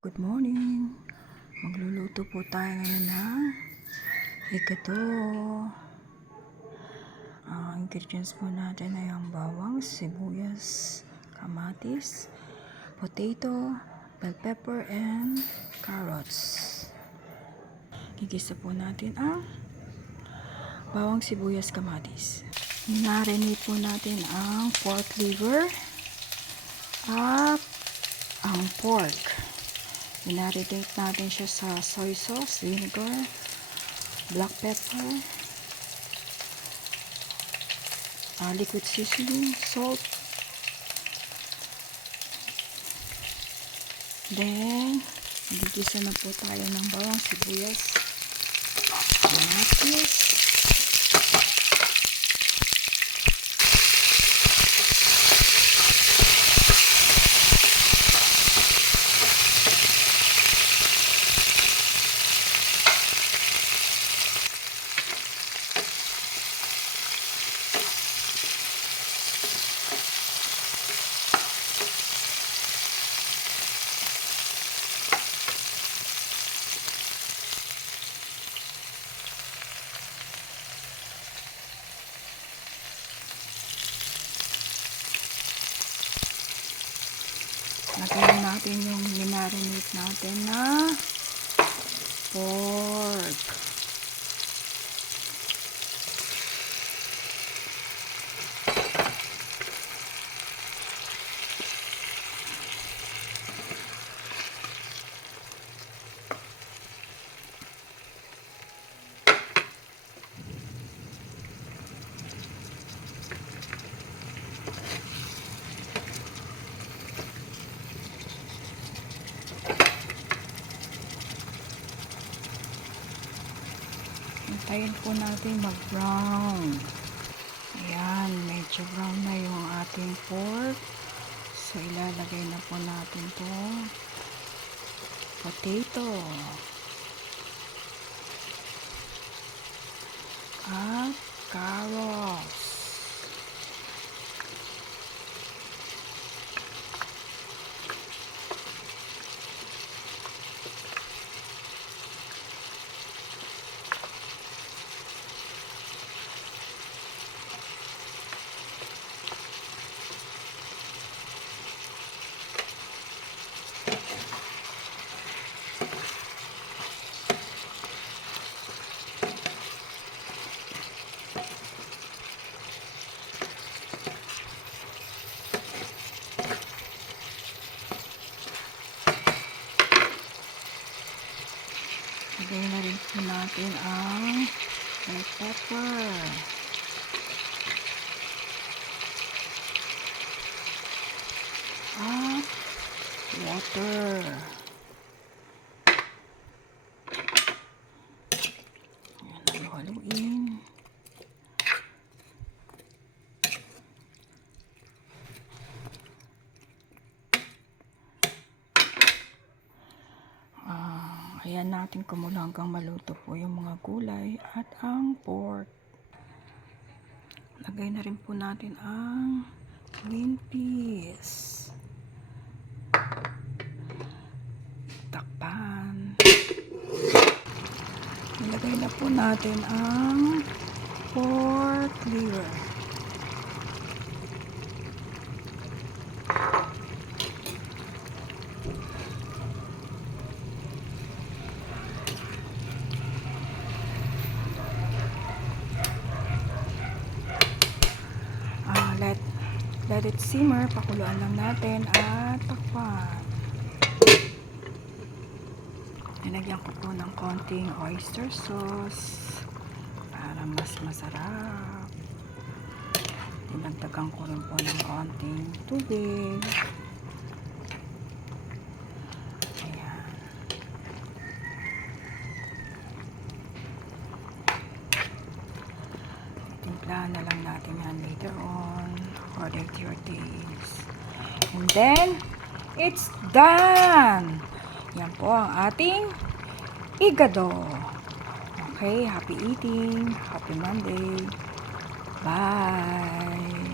Good morning! Magluluto po tayo ngayon ng higado. Ang ingredients po natin ay ang bawang, sibuyas, kamatis, potato, bell pepper, and carrots. Gigisa po natin ang bawang, sibuyas, kamatis. Marinate po natin ang pork liver at ang pork. Minarinate natin siya sa soy sauce, vinegar, black pepper, liquid seasoning, salt. Then, gigisa na po tayo ng bawang, sibuyas, kamatis, lagyan natin yung minarinate natin na pork. Hintayin po natin mag-brown. Ayan, medyo brown na yung ating pork. So, ilalagay na po natin to potato at carrots. Lagay na rin po natin ang bell pepper. At water. Ayan, haluin. Ayan natin kumulo hanggang maluto po yung mga gulay at ang pork. Lagay na rin po natin ang green peas. Takpan. Ilagay na po natin ang pork liver. Let it simmer, pakuluan lang natin at takpan. Nilagyan ko po ng konting oyster sauce para mas masarap. Dinagdagan ko rin po ng konting tubig. Ayan. Timplahan na lang natin yan later on according to your taste. And then, it's done! Yan po ang ating higado. Okay, happy eating. Happy Monday. Bye!